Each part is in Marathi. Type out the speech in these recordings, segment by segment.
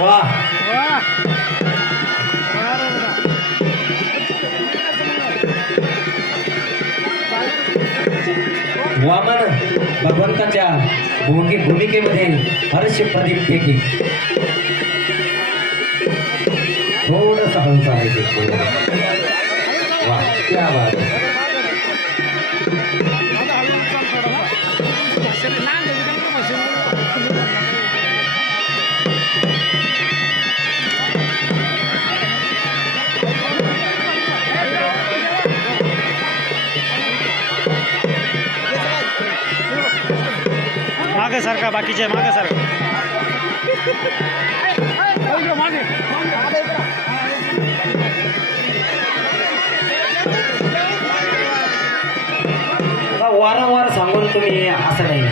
वा. वामन भगवंताच्या भूमी भूमिकेमध्ये हर्ष प्रदीप टेके थोडस हळू चालायचे वा क्या बात मागे सारखा बाकीचे मागे सारखा वारंवार सांगून तुम्ही असं नाही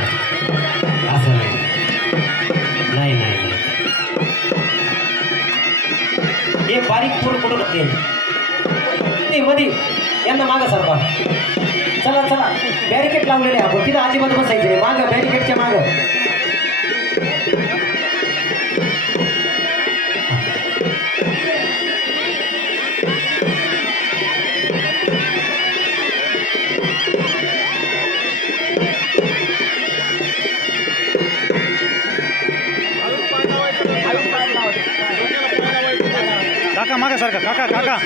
असं नाही. नाही नाही हे बारीक पूर पडून होते? ते मध्ये यांना मागं सरका. चला चला. बॅरिकेड लावलेले आपण. तिथं अजिबात बसायचे. नाही मागं बॅरिकेडच्या मागं. काका मागे सारखा काका काका.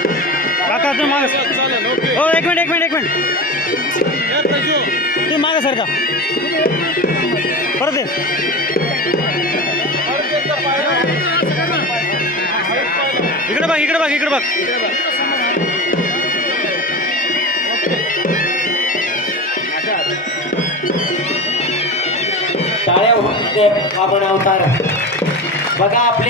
काका तुम्ही मागे हो एक मिनिट एक मिनिट एक मिनिट. तुम्ही मागे का? परत ये. इकडे बघ इकडे बघ इकडे बघ. टाळ्या आपण अवतार. बघा आपले